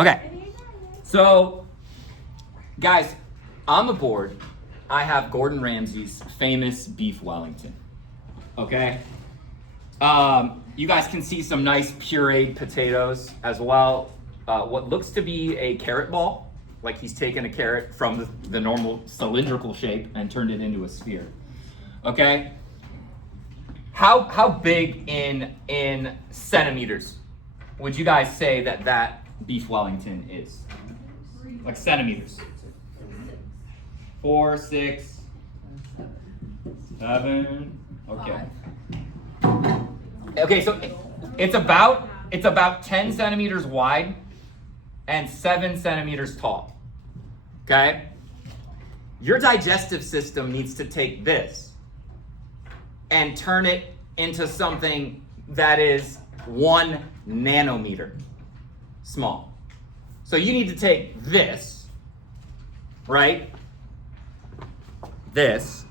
Okay, so guys, on the board, I have Gordon Ramsay's famous beef Wellington. Okay, you guys can see some nice pureed potatoes as well. What looks to be a carrot ball, like he's taken a carrot from the normal cylindrical shape and turned it into a sphere. Okay, how big in centimeters would you guys say that beef Wellington is? Like centimeters. 4, 6, 7. Okay. Okay, so it's about 10 centimeters wide and 7 centimeters tall. Okay? Your digestive system needs to take this and turn it into something that is 1 nanometer small. So you need to take this, right? This,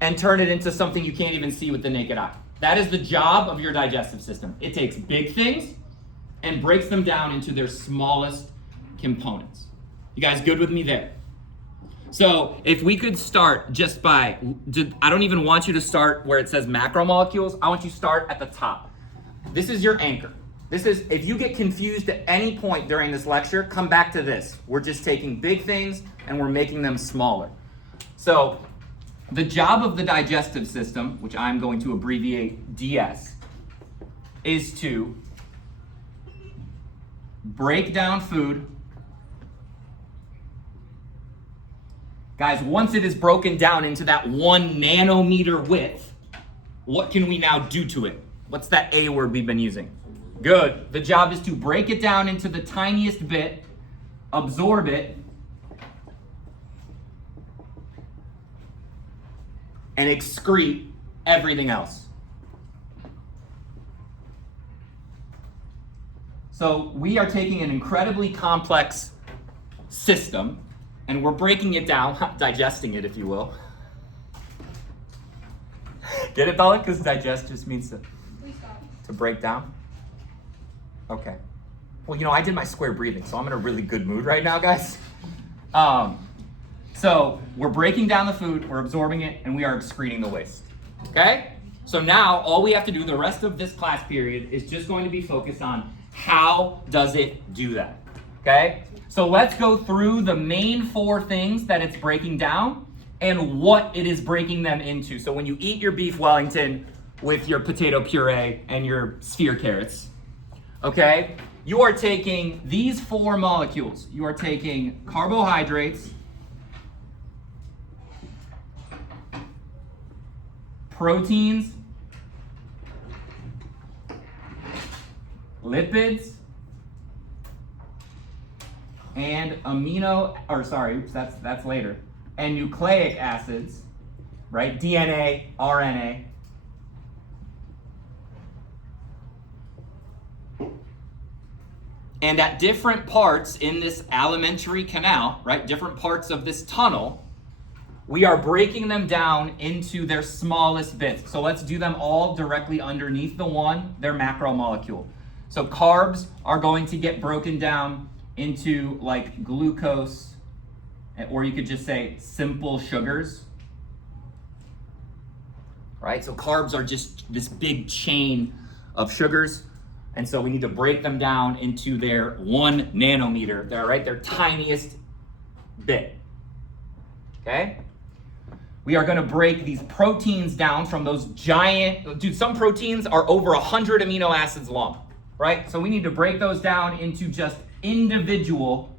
and turn it into something you can't even see with the naked eye. That is the job of your digestive system. It takes big things and breaks them down into their smallest components. You guys good with me there? So if we could start just by, I don't even want you to start where it says macromolecules. I want you to start at the top. This is your anchor. This is, if you get confused at any point during this lecture, come back to this. We're just taking big things and we're making them smaller. So the job of the digestive system, which I'm going to abbreviate DS, is to break down food. Guys, once it is broken down into that 1 nanometer width, what can we now do to it? What's that A word we've been using? Good. The job is to break it down into the tiniest bit, absorb it, and excrete everything else. So we are taking an incredibly complex system and we're breaking it down, digesting it, if you will. Get it, Bella? Because digest just means to break down. Okay. Well, you know, I did my square breathing, so I'm in a really good mood right now, guys. So we're breaking down the food, we're absorbing it, and we are excreting the waste. Okay? So now all we have to do the rest of this class period is just going to be focused on how does it do that. Okay? So let's go through the main 4 things that it's breaking down and what it is breaking them into. So when you eat your beef Wellington with your potato puree and your sphere carrots, okay, you are taking these 4 molecules. You are taking carbohydrates, proteins, lipids, and that's later, and nucleic acids, right? DNA, RNA. And at different parts in this alimentary canal, right, different parts of this tunnel, we are breaking them down into their smallest bits. So let's do them all directly underneath the one, their macromolecule. So carbs are going to get broken down into like glucose, or you could just say simple sugars, right? So carbs are just this big chain of sugars. And so we need to break them down into their 1 nanometer, their tiniest bit, okay? We are gonna break these proteins down from those giant, some proteins are over 100 amino acids long, right? So we need to break those down into just individual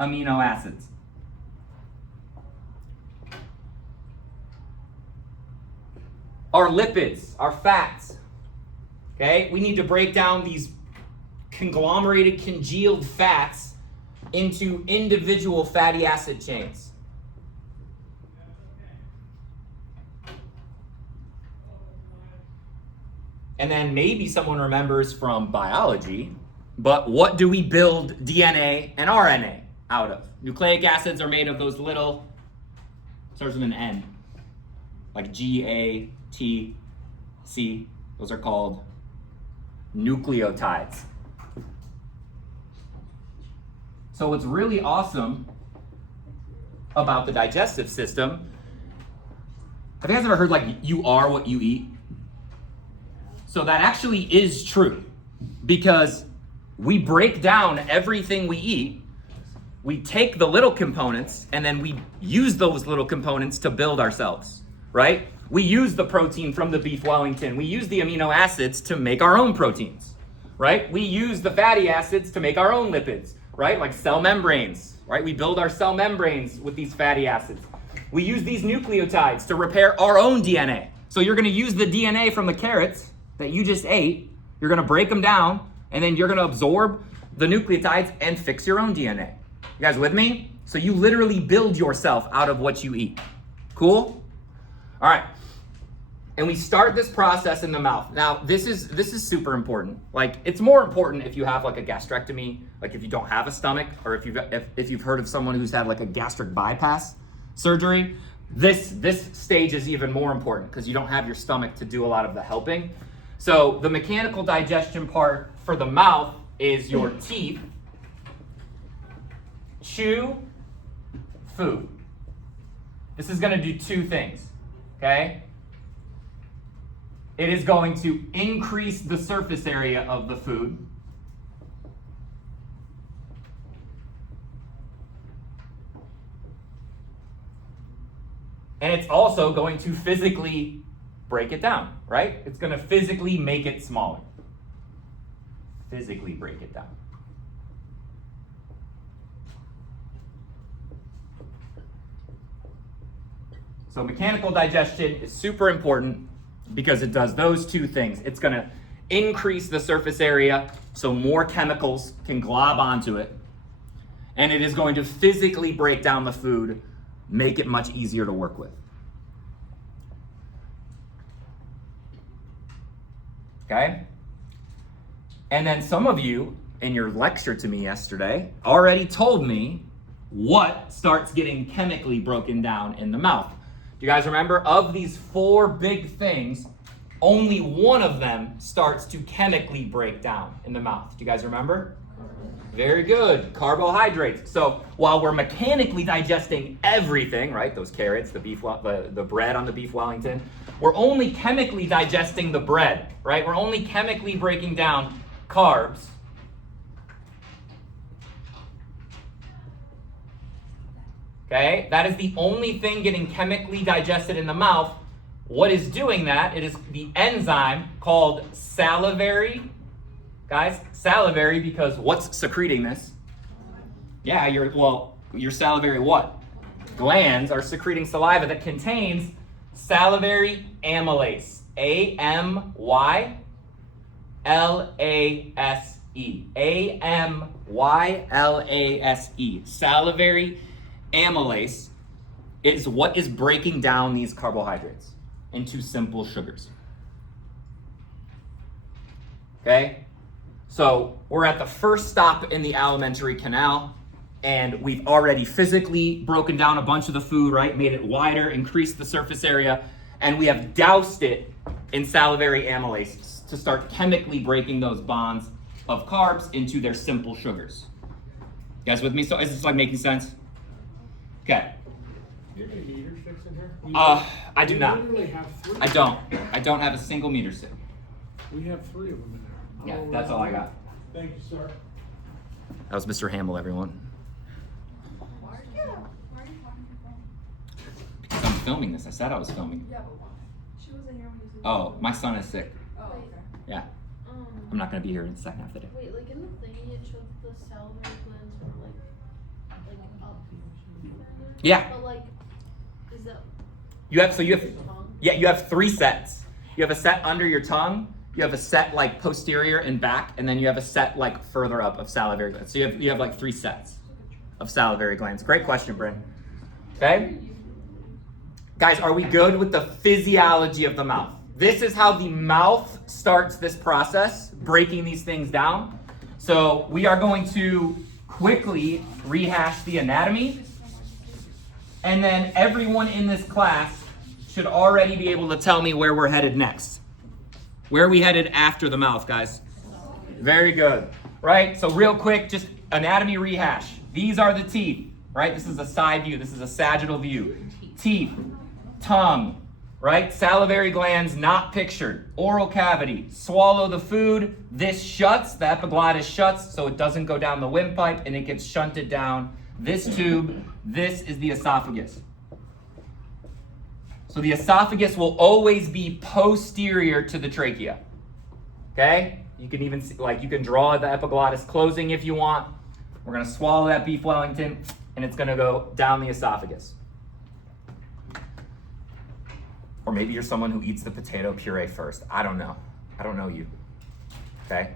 amino acids. Our lipids, our fats, okay? We need to break down these conglomerated, congealed fats into individual fatty acid chains. And then maybe someone remembers from biology, but what do we build DNA and RNA out of? Nucleic acids are made of those little, starts with an N, like GATC. Those are called nucleotides. So what's really awesome about the digestive system, have you guys ever heard like you are what you eat? So that actually is true, because we break down everything we eat. We take the little components and then we use those little components to build ourselves, right? We use the protein from the beef Wellington. We use the amino acids to make our own proteins, right? We use the fatty acids to make our own lipids, right? Like cell membranes, right? We build our cell membranes with these fatty acids. We use these nucleotides to repair our own DNA. So you're gonna use the DNA from the carrots that you just ate, you're gonna break them down, and then you're gonna absorb the nucleotides and fix your own DNA. You guys with me? So you literally build yourself out of what you eat. Cool? All right. And we start this process in the mouth. Now, this is super important. Like, it's more important if you have like a gastrectomy, like if you don't have a stomach, or if you've heard of someone who's had like a gastric bypass surgery. This stage is even more important because you don't have your stomach to do a lot of the helping. So the mechanical digestion part for the mouth is your teeth chew food. This is going to do two things, okay? It is going to increase the surface area of the food. And it's also going to physically break it down, right? It's going to physically make it smaller. Physically break it down. So mechanical digestion is super important because it does those two things. It's going to increase the surface area so more chemicals can glob onto it. And it is going to physically break down the food, make it much easier to work with. Okay? And then some of you in your lecture to me yesterday already told me what starts getting chemically broken down in the mouth. Do you guys remember? Of these four big things, only one of them starts to chemically break down in the mouth. Do you guys remember? Very good. Carbohydrates. So while we're mechanically digesting everything, right? Those carrots, the bread on the beef Wellington, we're only chemically digesting the bread, right? We're only chemically breaking down carbs. Okay? That is the only thing getting chemically digested in the mouth. What is doing that? It is the enzyme called salivary. Guys, salivary, because what's secreting this? Yeah, your salivary what? Glands are secreting saliva that contains salivary amylase. A-M-Y-L-A-S-E. A-M-Y-L-A-S-E. Salivary amylase is what is breaking down these carbohydrates into simple sugars. Okay? So we're at the first stop in the alimentary canal, and we've already physically broken down a bunch of the food, right? Made it wider, increased the surface area, and we have doused it in salivary amylase to start chemically breaking those bonds of carbs into their simple sugars. You guys with me? So is this like making sense? Okay. Do you have any meter sticks in here? I do not. We have three. I don't have a single meter stick. We have three of them in there. Yeah, that's all I got. Thank you, sir. That was Mr. Hamill, everyone. Why are you talking to your phone? Because I'm filming this. I said I was filming. Yeah, but why? She wasn't here when you said. Oh, my son is sick. Oh, okay. Yeah, I'm not gonna be here in the second half of the day. Wait, like in the thingy, it showed the salivary glands were like up. Yeah, But like, is that you have tongue? you have three sets. You have a set under your tongue. You have a set like posterior and back, and then you have a set like further up of salivary glands. So you have like three sets of salivary glands. Great question, Bryn. Okay, guys, are we good with the physiology of the mouth? This is how the mouth starts this process, breaking these things down. So we are going to quickly rehash the anatomy, and then everyone in this class should already be able to tell me where we're headed next. Where are we headed after the mouth, guys? Very good. right? So real quick, just anatomy rehash. These are the teeth, right? This is a side view. This is a sagittal view. Teeth, tongue, right? Salivary glands not pictured. Oral cavity. Swallow the food. This shuts, the epiglottis shuts, so it doesn't go down the windpipe and it gets shunted down this tube. This is the esophagus. So the esophagus will always be posterior to the trachea. Okay? You can even see, like, you can draw the epiglottis closing if you want. We're gonna swallow that beef Wellington and it's gonna go down the esophagus. Or maybe you're someone who eats the potato puree first. I don't know. I don't know you. Okay?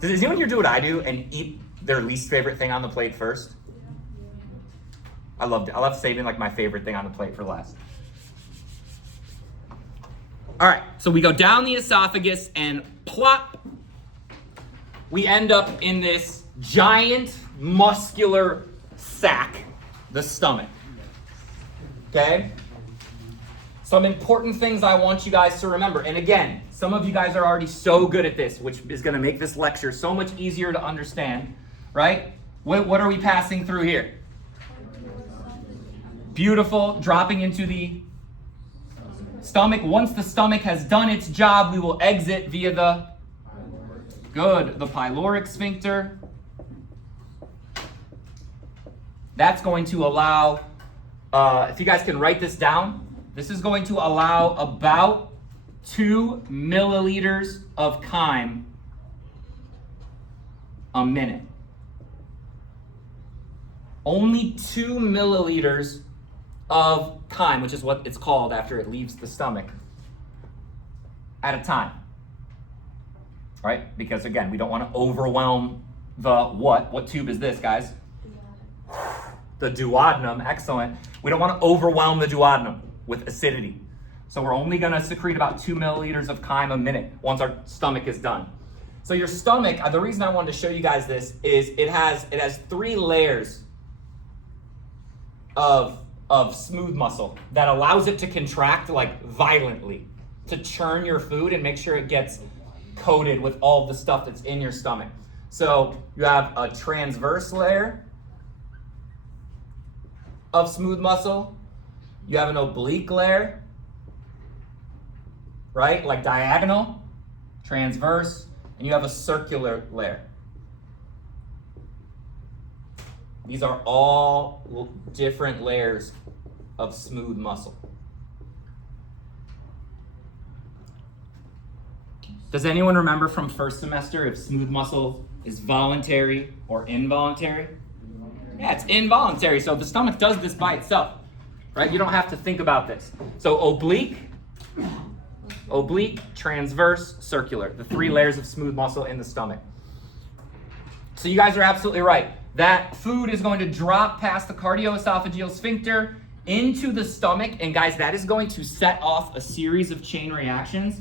Does anyone here do what I do and eat their least favorite thing on the plate first? I love saving like my favorite thing on the plate for last. All right, so we go down the esophagus and plop. We end up in this giant muscular sac, the stomach. Okay? Some important things I want you guys to remember. And again, some of you guys are already so good at this, which is going to make this lecture so much easier to understand, right? What are we passing through here? Beautiful, dropping into the stomach. Once the stomach has done its job, we will exit via the the pyloric sphincter. That's going to allow, if you guys can write this down, this is going to allow about 2 milliliters of chyme a minute. Only 2 milliliters of chyme, which is what it's called after it leaves the stomach, at a time. Right? Because again, we don't want to overwhelm the what? What tube is this, guys? The duodenum. Excellent. We don't want to overwhelm the duodenum with acidity. So we're only going to secrete about 2 milliliters of chyme a minute once our stomach is done. So your stomach, the reason I wanted to show you guys this is it has 3 layers of smooth muscle that allows it to contract like violently to churn your food and make sure it gets coated with all the stuff that's in your stomach. So you have a transverse layer of smooth muscle. You have an oblique layer, right? Like diagonal, transverse, and you have a circular layer. These are all different layers of smooth muscle. Does anyone remember from first semester if smooth muscle is voluntary or involuntary? Yeah, it's involuntary, so the stomach does this by itself, right? You don't have to think about this. So oblique, transverse, circular, the 3 layers of smooth muscle in the stomach. So you guys are absolutely right. That food is going to drop past the cardioesophageal sphincter into the stomach, and guys, that is going to set off a series of chain reactions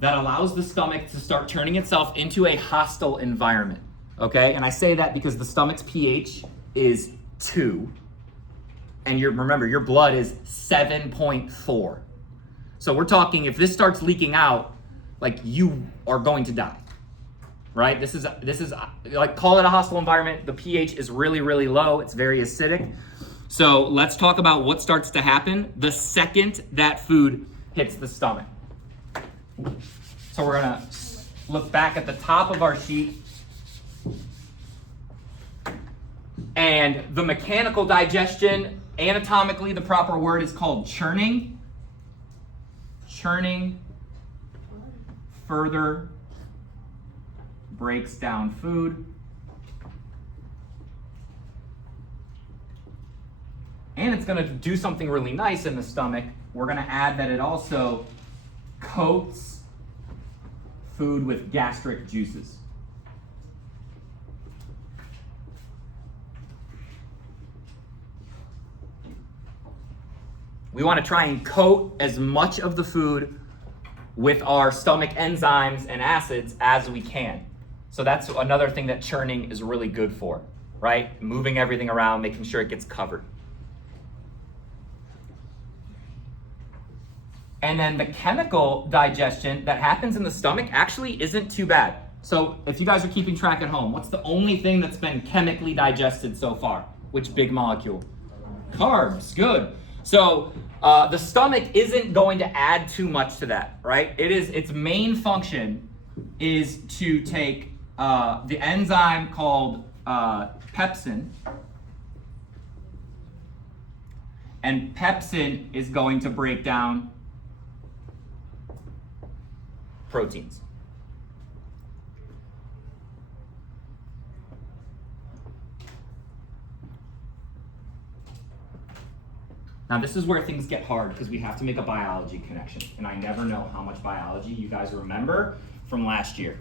that allows the stomach to start turning itself into a hostile environment, okay? And I say that because the stomach's pH is 2, and remember, your blood is 7.4. So we're talking, if this starts leaking out, like, you are going to die, right? This is like, call it a hostile environment. The pH is really, really low. It's very acidic. So let's talk about what starts to happen the second that food hits the stomach. So we're gonna look back at the top of our sheet. And the mechanical digestion, anatomically, the proper word is called churning. Churning further breaks down food. And it's gonna do something really nice in the stomach. We're gonna add that it also coats food with gastric juices. We want to try and coat as much of the food with our stomach enzymes and acids as we can. So that's another thing that churning is really good for, right? Moving everything around, making sure it gets covered. And then the chemical digestion that happens in the stomach actually isn't too bad. So if you guys are keeping track at home, what's the only thing that's been chemically digested so far? Which big molecule? Carbs, good. So the stomach isn't going to add too much to that, right? Its main function is to take the enzyme called pepsin, and pepsin is going to break down proteins. Now this is where things get hard because we have to make a biology connection, and I never know how much biology you guys remember from last year.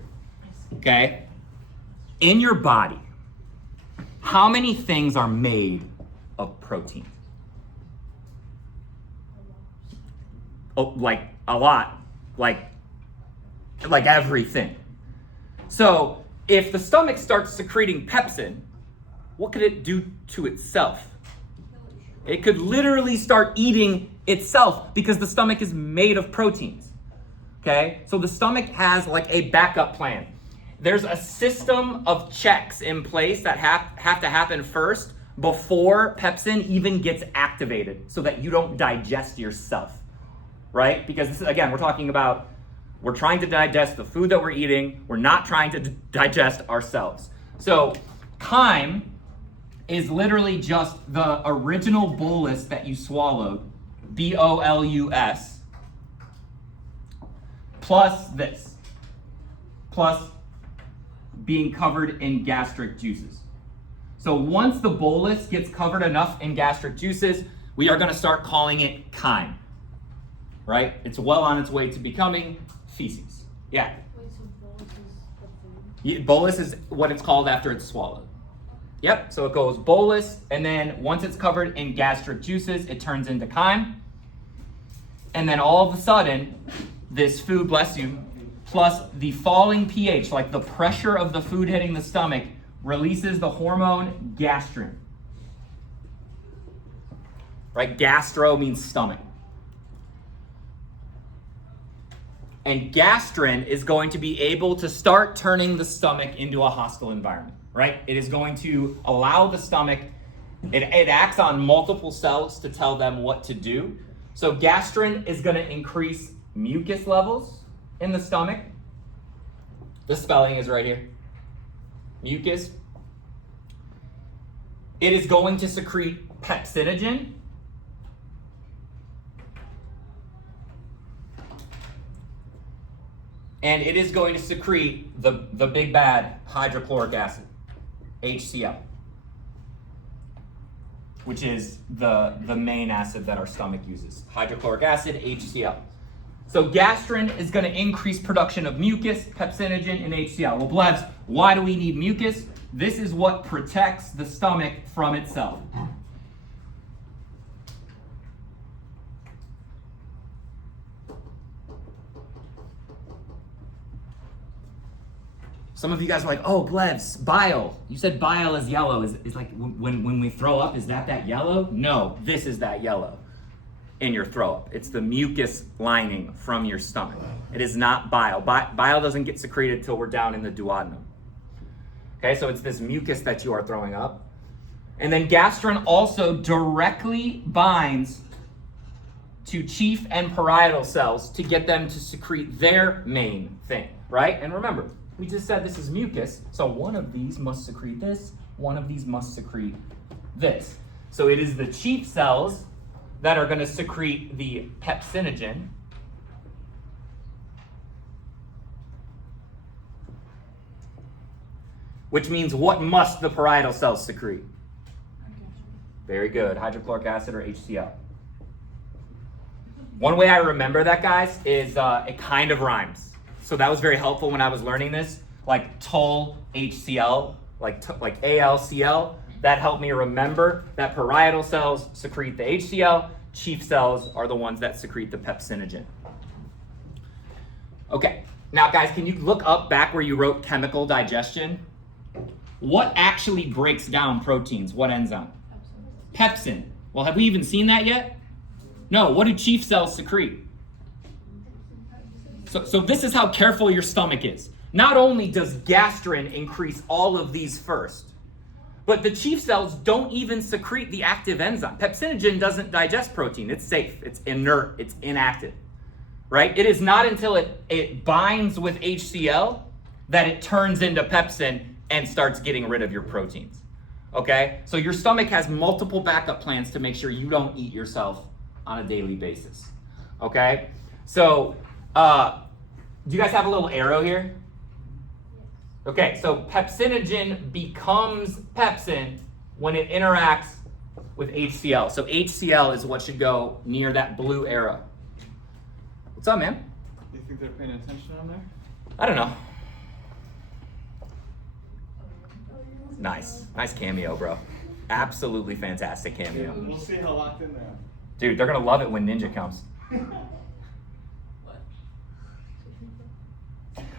Okay? In your body, how many things are made of protein? Oh, like a lot. Like everything. So if the stomach starts secreting pepsin, what could it do to itself? It could literally start eating itself because the stomach is made of proteins. Okay? So the stomach has like a backup plan. There's a system of checks in place that have to happen first before pepsin even gets activated so that you don't digest yourself. Right? Because this is, again, we're trying to digest the food that we're eating. We're not trying to digest ourselves. So chyme is literally just the original bolus that you swallowed, bolus, plus this, plus being covered in gastric juices. So once the bolus gets covered enough in gastric juices, we are going to start calling it chyme, right? It's well on its way to becoming feces. Yeah. Wait, so bolus is the food? Bolus is what it's called after it's swallowed. Yep, so it goes bolus, and then once it's covered in gastric juices, it turns into chyme. And then all of a sudden, this food, bless you, plus the falling pH, like the pressure of the food hitting the stomach, releases the hormone gastrin. Right? Gastro means stomach. And gastrin is going to be able to start turning the stomach into a hostile environment. Right? It is going to allow the stomach, it acts on multiple cells to tell them what to do. So gastrin is going to increase mucus levels in the stomach. The spelling is right here. Mucus. It is going to secrete pepsinogen. And it is going to secrete the big bad hydrochloric acid. HCl, which is the main acid that our stomach uses. Hydrochloric acid, HCl. So gastrin is going to increase production of mucus, pepsinogen, and HCl. Well, Blevs, why do we need mucus? This is what protects the stomach from itself. Some of you guys are like, oh, Blevs, bile. You said bile is yellow. Is like when we throw up, is that yellow? No, this is that yellow in your throw up. It's the mucus lining from your stomach. It is not bile. Bile doesn't get secreted till we're down in the duodenum. Okay, so it's this mucus that you are throwing up. And then gastrin also directly binds to chief and parietal cells to get them to secrete their main thing, right? And remember, we just said this is mucus, so one of these must secrete this, one of these must secrete this. So it is the chief cells that are going to secrete the pepsinogen, which means what must the parietal cells secrete? Very good, hydrochloric acid or HCl. One way I remember that, guys, is it kind of rhymes. So that was very helpful when I was learning this, like TOL HCl, like ALCL. That helped me remember that parietal cells secrete the HCl, chief cells are the ones that secrete the pepsinogen. Okay, now guys, can you look up back where you wrote chemical digestion? What actually breaks down proteins? What enzyme? Pepsin. Well, have we even seen that yet? No, what do chief cells secrete? So this is how careful your stomach is. not only does gastrin increase all of these first, but the chief cells don't even secrete the active enzyme. Pepsinogen doesn't digest protein. It's safe, it's inert, it's inactive, right? It is not until it binds with HCl that it turns into pepsin and starts getting rid of your proteins, okay? So your stomach has multiple backup plans to make sure you don't eat yourself on a daily basis, okay? So, do you guys have a little arrow here? Okay, so pepsinogen becomes pepsin when it interacts with HCl. So HCl is what should go near that blue arrow. What's up, man? You think they're paying attention on there? I don't know. Nice. Nice cameo, bro. Absolutely fantastic cameo. We'll see how locked in they are. Dude, they're gonna love it when Ninja comes.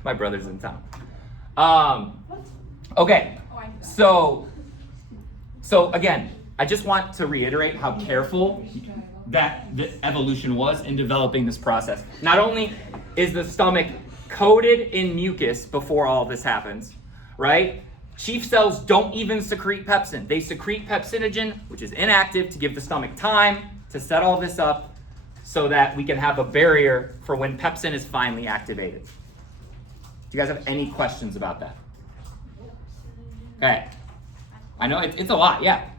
My brother's in town. Okay, so again, I just want to reiterate how careful that the evolution was in developing this process. Not only is the stomach coated in mucus before all this happens, right? Chief cells don't even secrete pepsin. They secrete pepsinogen, which is inactive, to give the stomach time to set all this up so that we can have a barrier for when pepsin is finally activated. Do you guys have any questions about that? Okay. I know it's a lot, yeah.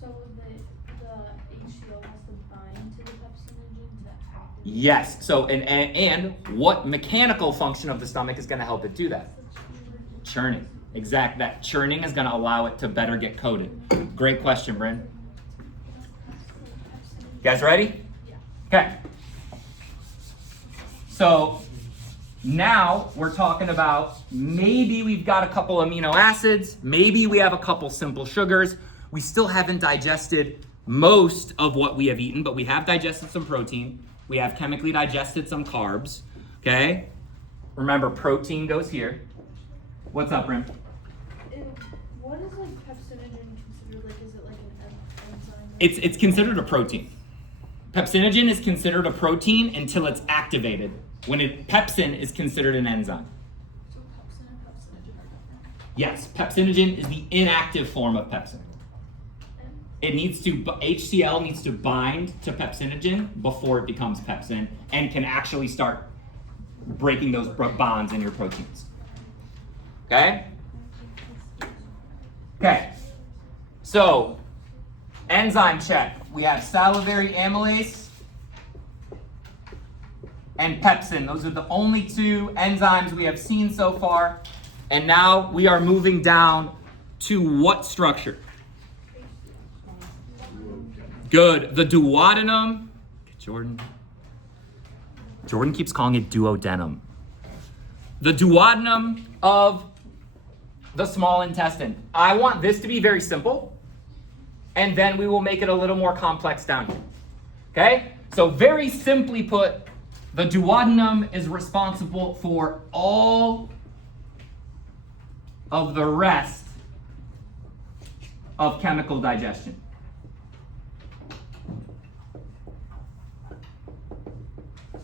So the HCl has to bind to the pepsinogen to activate. Yes. So and what mechanical function of the stomach is going to help it do that? Churning. Exact. That churning is going to allow it to better get coated. Great question, Bryn. You guys ready? Yeah. Okay. So now we're talking about maybe we've got a couple amino acids, maybe we have a couple simple sugars. We still haven't digested most of what we have eaten, but we have digested some protein. We have chemically digested some carbs, okay? Remember, protein goes here. What's up, Brim? What is like pepsinogen considered? Like, is it like an enzyme? It's considered a protein. Pepsinogen is considered a protein until it's activated. Pepsin is considered an enzyme. So pepsin and pepsinogen are different. Yes, pepsinogen is the inactive form of pepsin. It needs to, HCl needs to bind to pepsinogen before it becomes pepsin and can actually start breaking those bonds in your proteins. Okay? Okay. So, enzyme check. We have salivary amylase and pepsin. Those are the only two enzymes we have seen so far. And now we are moving down to what structure? Good. The duodenum. Jordan keeps calling it duodenum. The duodenum of the small intestine. I want this to be very simple, and then we will make it a little more complex down here. Okay? So very simply put, the duodenum is responsible for all of the rest of chemical digestion.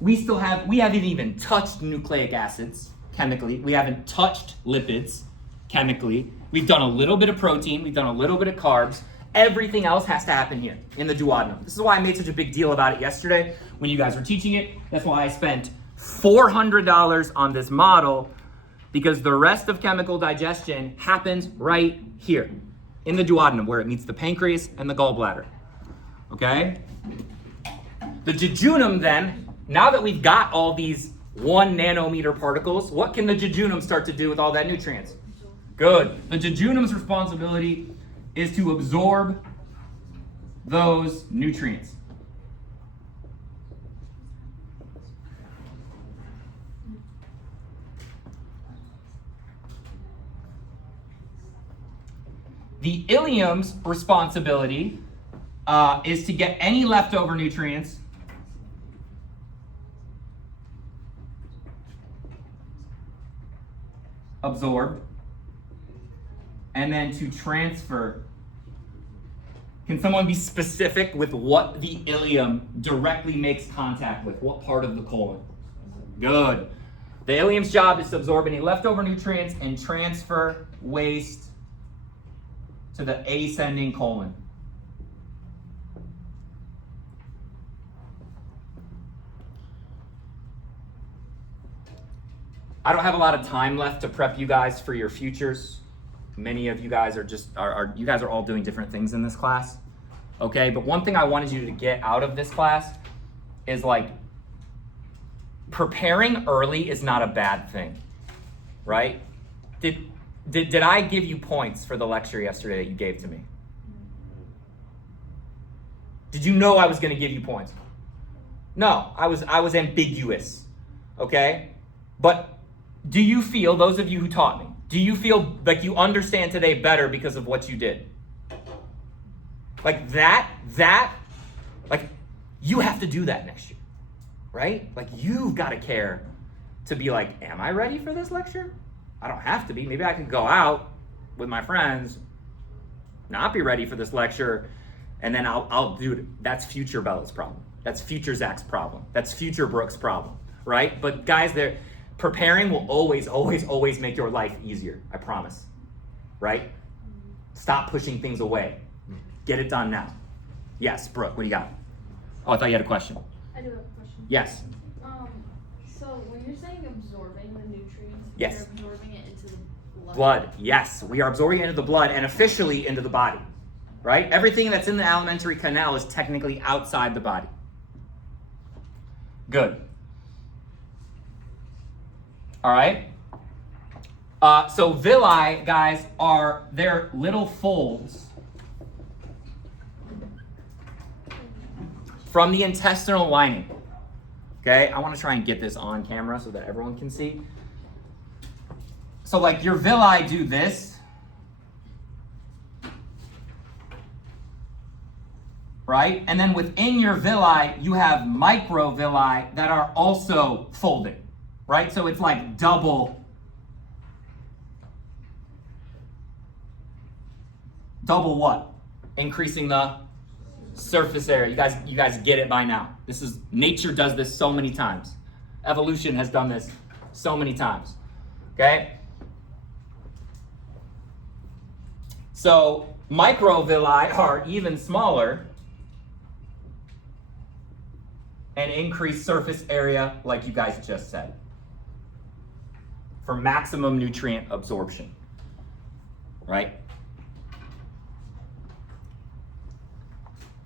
We haven't even touched nucleic acids chemically. We haven't touched lipids chemically. We've done a little bit of protein. We've done a little bit of carbs. Everything else has to happen here in the duodenum. This is why I made such a big deal about it yesterday when you guys were teaching it. That's why I spent $400 on this model, because the rest of chemical digestion happens right here in the duodenum, where it meets the pancreas and the gallbladder. Okay? The jejunum then, now that we've got all these 1 nanometer particles, what can the jejunum start to do with all that nutrients? Good. The jejunum's responsibility is to absorb those nutrients. The ileum's responsibility is to get any leftover nutrients absorbed, and then to transfer. Can someone be specific with what the ileum directly makes contact with? What part of the colon? Good. The ileum's job is to absorb any leftover nutrients and transfer waste to the ascending colon. I don't have a lot of time left to prep you guys for your futures. Many of you guys you guys are all doing different things in this class. Okay, but one thing I wanted you to get out of this class is like, preparing early is not a bad thing, right? Did I give you points for the lecture yesterday that you gave to me? Did you know I was going to give you points? No, I was ambiguous, okay? But do you feel, those of you who taught me, do you feel like you understand today better because of what you did? Like that, like you have to do that next year, right? Like you've got to care to be like, am I ready for this lecture? I don't have to be. Maybe I can go out with my friends, not be ready for this lecture, and then I'll do it. That's future Bella's problem. That's future Zach's problem. That's future Brooke's problem, right? But guys, preparing will always make your life easier. I promise, right? Stop pushing things away. Get it done now. Yes, Brooke, what do you got? Oh, I thought you had a question. I do have a question. Yes. So when you're saying absorbing the nutrients, Yes. you're absorbing it into the Blood, yes. We are absorbing it into the blood and officially into the body, right? Everything that's in the alimentary canal is technically outside the body. Good. All right. So villi, guys, they're little folds from the intestinal lining. Okay, I want to try and get this on camera so that everyone can see. So like your villi do this, right? And then within your villi, you have microvilli that are also folded, right? So it's like double what? Increasing the surface area. You guys get it by now. Nature does this so many times. Evolution has done this so many times. Okay? So microvilli are even smaller and increase surface area like you guys just said for maximum nutrient absorption, right?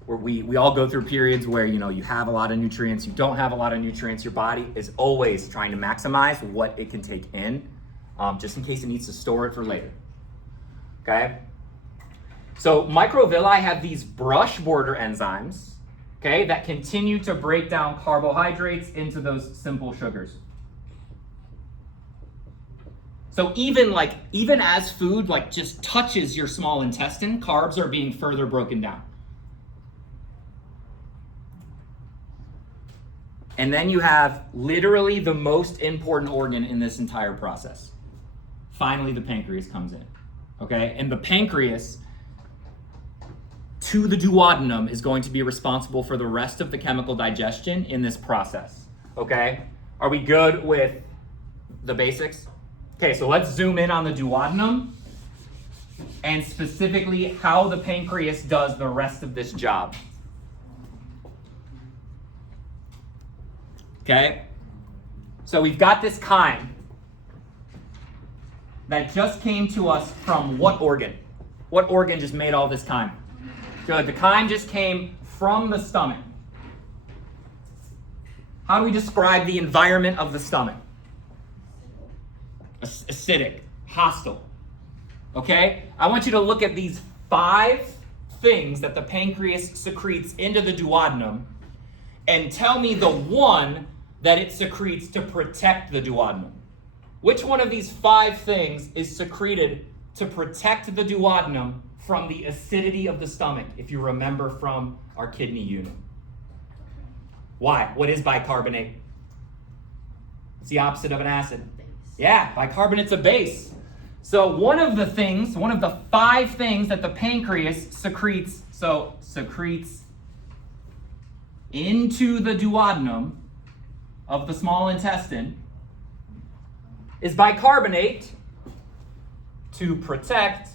Where we all go through periods where you have a lot of nutrients, you don't have a lot of nutrients. Your body is always trying to maximize what it can take in, just in case it needs to store it for later. Okay? So microvilli have these brush border enzymes, okay, that continue to break down carbohydrates into those simple sugars. So even as food just touches your small intestine, carbs are being further broken down. And then you have literally the most important organ in this entire process. Finally, the pancreas comes in, okay? And the pancreas to the duodenum is going to be responsible for the rest of the chemical digestion in this process, okay? Are we good with the basics? Okay, so let's zoom in on the duodenum and specifically how the pancreas does the rest of this job. Okay, so we've got this chyme that just came to us from what organ? What organ just made all this chyme? Good, the chyme just came from the stomach. How do we describe the environment of the stomach? Acidic, hostile. Okay, I want you to look at these 5 things that the pancreas secretes into the duodenum and tell me the one that it secretes to protect the duodenum. Which one of these 5 things is secreted to protect the duodenum from the acidity of the stomach, if you remember from our kidney unit? Why? What is bicarbonate? It's the opposite of an acid. Yeah, bicarbonate's a base. So one of the 5 things that the pancreas secretes into the duodenum of the small intestine is bicarbonate to protect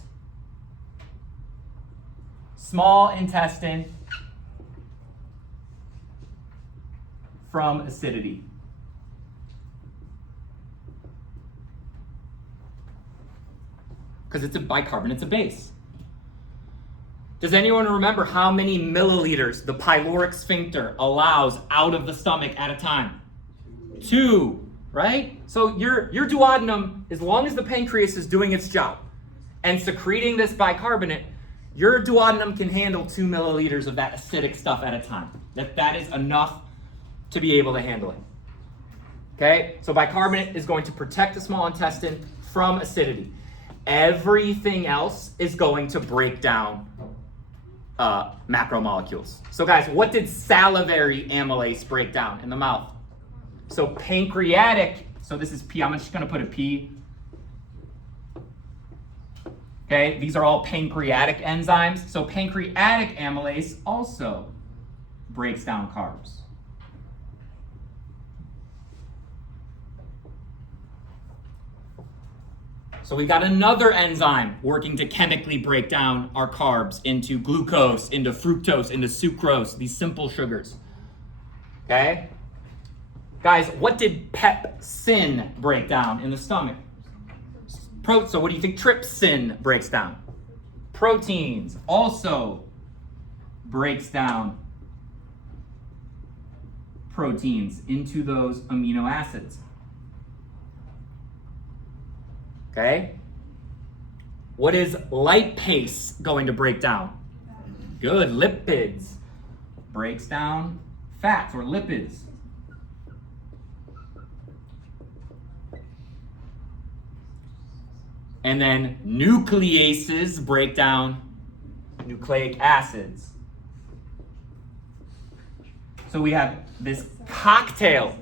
small intestine from acidity. Because it's a bicarbonate's a base. Does anyone remember how many milliliters the pyloric sphincter allows out of the stomach at a time? 2, right? So your duodenum, as long as the pancreas is doing its job and secreting this bicarbonate, your duodenum can handle 2 milliliters of that acidic stuff at a time. That is enough to be able to handle it. Okay, so bicarbonate is going to protect the small intestine from acidity. Everything else is going to break down macromolecules. So guys, what did salivary amylase break down in the mouth? So pancreatic, so this is P, I'm just gonna put a P. Okay, these are all pancreatic enzymes. So pancreatic amylase also breaks down carbs. So we got another enzyme working to chemically break down our carbs into glucose, into fructose, into sucrose, these simple sugars. Okay? Guys, what did pepsin break down in the stomach? So what do you think trypsin breaks down? Proteins also breaks down proteins into those amino acids. Okay? What is lipase going to break down? Good, lipids. Breaks down fats or lipids. And then nucleases break down nucleic acids. So we have this cocktail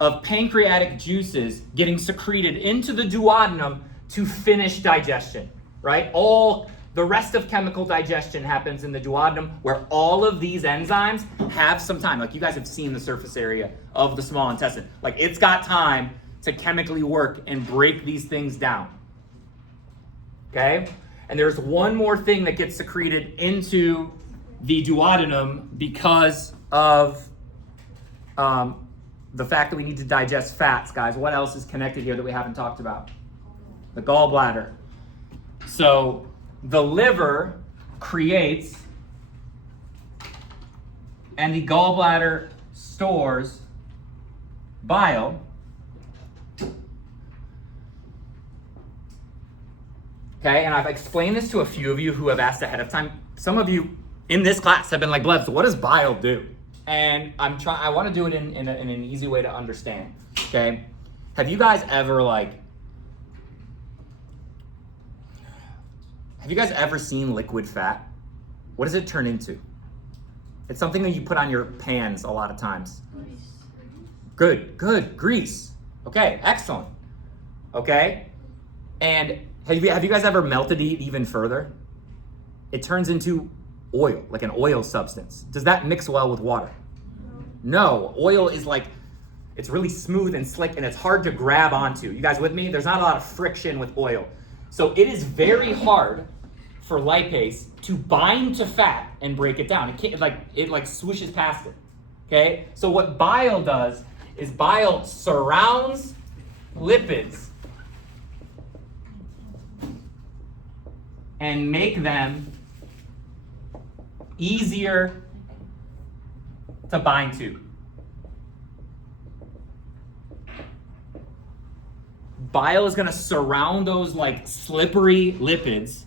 of pancreatic juices getting secreted into the duodenum to finish digestion, right? All the rest of chemical digestion happens in the duodenum, where all of these enzymes have some time. Like, you guys have seen the surface area of the small intestine. Like, it's got time to chemically work and break these things down. Okay? And there's one more thing that gets secreted into the duodenum because of the fact that we need to digest fats, guys. What else is connected here that we haven't talked about? The gallbladder. So the liver creates and the gallbladder stores bile. Okay, and I've explained this to a few of you who have asked ahead of time. Some of you in this class have been like, Blebs, what does bile do? And I want to do it in an easy way to understand, okay? Have you guys ever seen liquid fat? What does it turn into? It's something that you put on your pans a lot of times. Good, grease. Okay, excellent. Okay, and have you guys ever melted it even further? It turns into oil, like an oil substance. Does that mix well with water? No. Oil is it's really smooth and slick and it's hard to grab onto. You guys with me? There's not a lot of friction with oil. So it is very hard for lipase to bind to fat and break it down. It can't, it swooshes past it. Okay? So what bile does is bile surrounds lipids and make them easier to bind to. Bile is going to surround those slippery lipids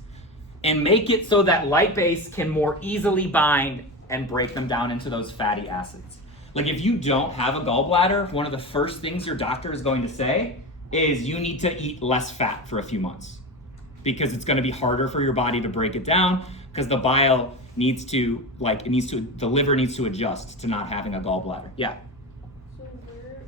and make it so that lipase can more easily bind and break them down into those fatty acids. If you don't have a gallbladder, one of the first things your doctor is going to say is you need to eat less fat for a few months, because it's going to be harder for your body to break it down, because the bile needs to, the liver needs to adjust to not having a gallbladder. Yeah. So where,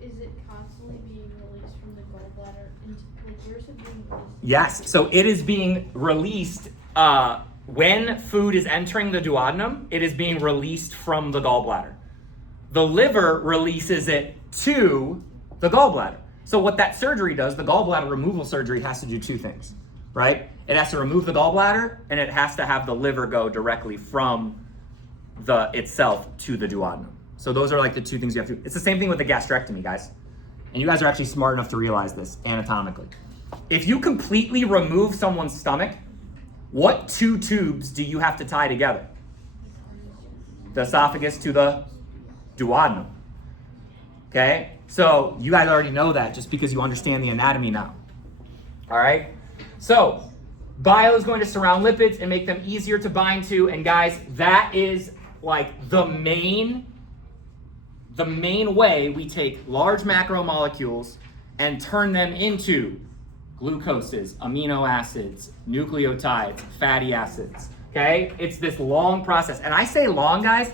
is it constantly being released from the gallbladder into, where's it being released? Yes, so it is being released, when food is entering the duodenum, it is being released from the gallbladder. The liver releases it to the gallbladder. So what that surgery does, the gallbladder removal surgery, has to do two things, right? It has to remove the gallbladder, and it has to have the liver go directly from the itself to the duodenum. So those are like the two things you have to do. It's the same thing with the gastrectomy, guys. And you guys are actually smart enough to realize this anatomically. If you completely remove someone's stomach, what two tubes do you have to tie together? The esophagus to the duodenum. Okay? So you guys already know that just because you understand the anatomy now. All right? So bile is going to surround lipids and make them easier to bind to. And guys, that is like the main way we take large macromolecules and turn them into glucoses, amino acids, nucleotides, fatty acids. Okay? It's this long process. And I say long, guys.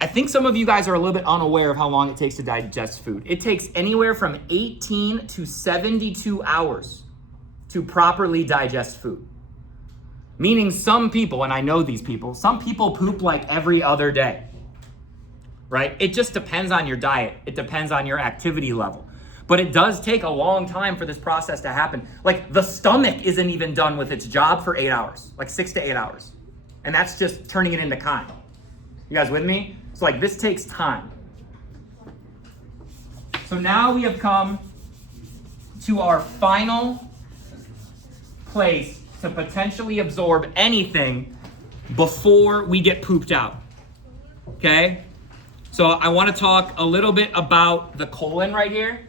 I think some of you guys are a little bit unaware of how long it takes to digest food. It takes anywhere from 18 to 72 hours to properly digest food. Meaning some people, and I know these people, some people poop like every other day, right? It just depends on your diet. It depends on your activity level. But it does take a long time for this process to happen. Like the stomach isn't even done with its job for 8 hours, like 6 to 8 hours. And that's just turning it into chyme. You guys with me? So like this takes time. So now we have come to our final place to potentially absorb anything before we get pooped out. Okay? So I want to talk a little bit about the colon right here,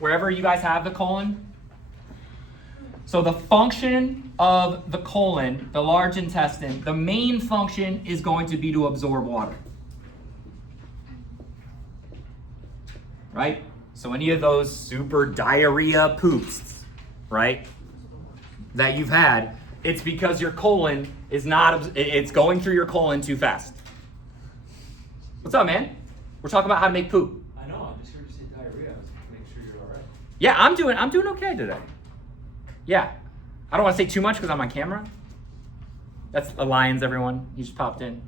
wherever you guys have the colon. So the function of the colon, the large intestine, the main function is going to be to absorb water. Right? So any of those super diarrhea poops, right, that you've had, it's because your colon is not, it's going through your colon too fast. What's up, man? We're talking about how to make poop. I know, I just heard you say diarrhea. Make sure you're all right. Yeah, I'm doing okay today. Yeah. I don't want to say too much because I'm on camera. That's Alliance, everyone. He just popped in.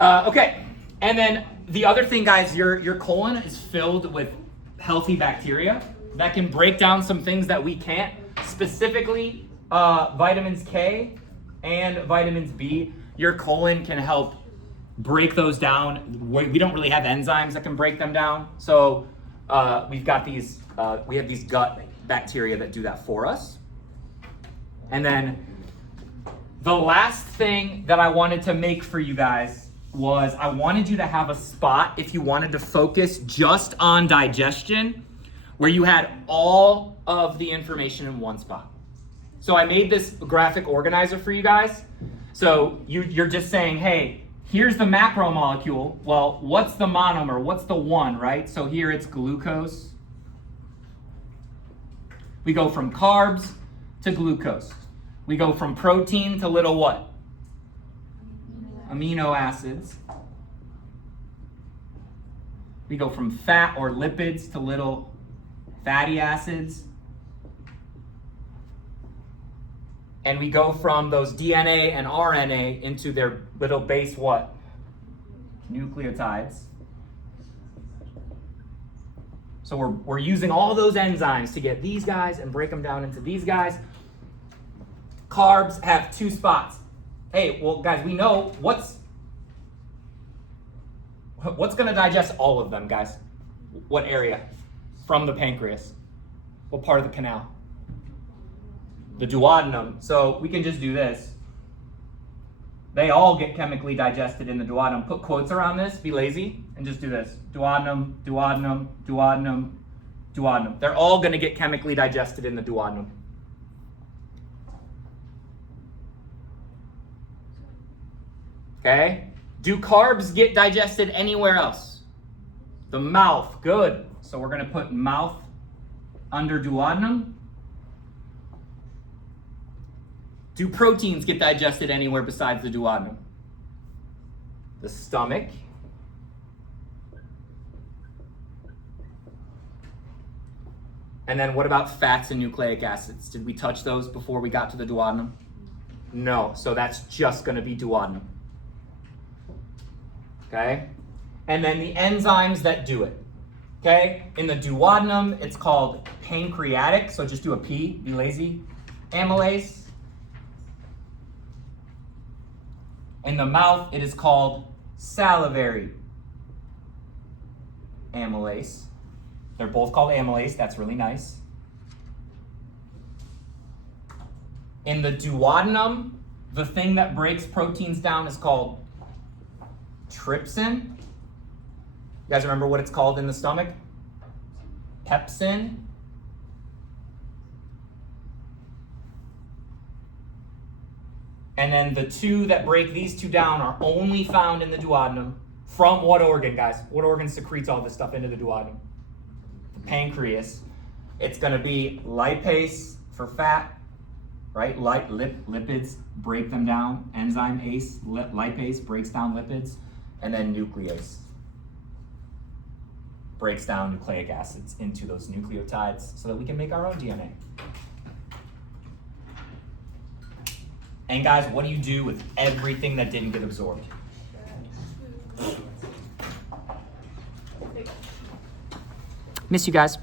Okay. And then the other thing, guys, your colon is filled with healthy bacteria that can break down some things that we can't, specifically vitamins K and vitamins B. Your colon can help break those down. We don't really have enzymes that can break them down. So we've got these, we have these gut bacteria that do that for us. And then the last thing that I wanted to make for you guys was I wanted you to have a spot if you wanted to focus just on digestion where you had all of the information in one spot. So I made this graphic organizer for you guys. So you're just saying, hey, here's the macromolecule. Well, what's the monomer? What's the one, right? So here it's glucose. We go from carbs to glucose. We go from protein to little what? Amino acids. We go from fat or lipids to little fatty acids. And we go from those DNA and RNA into their little base what? Nucleotides. So we're using all those enzymes to get these guys and break them down into these guys. Carbs have two spots. Hey, well, guys, we know what's going to digest all of them, guys. What area? From the pancreas. What part of the canal? The duodenum. So we can just do this. They all get chemically digested in the duodenum. Put quotes around this, be lazy, and just do this. Duodenum, duodenum, duodenum, duodenum. They're all going to get chemically digested in the duodenum. Okay? Do carbs get digested anywhere else? The mouth, good. So we're going to put mouth under duodenum. Do proteins get digested anywhere besides the duodenum? The stomach. And then what about fats and nucleic acids? Did we touch those before we got to the duodenum? No, so that's just going to be duodenum. Okay? And then the enzymes that do it. Okay, in the duodenum, it's called pancreatic, so just do a P, be lazy, amylase. In the mouth, it is called salivary amylase. They're both called amylase, that's really nice. In the duodenum, the thing that breaks proteins down is called trypsin. You guys remember what it's called in the stomach? Pepsin. And then the two that break these two down are only found in the duodenum. From what organ, guys? What organ secretes all this stuff into the duodenum? The pancreas. It's going to be lipase for fat, right? Lipids break them down. Enzyme ACE, lipase breaks down lipids. And then nuclease breaks down nucleic acids into those nucleotides so that we can make our own DNA. And guys, what do you do with everything that didn't get absorbed? Miss you guys.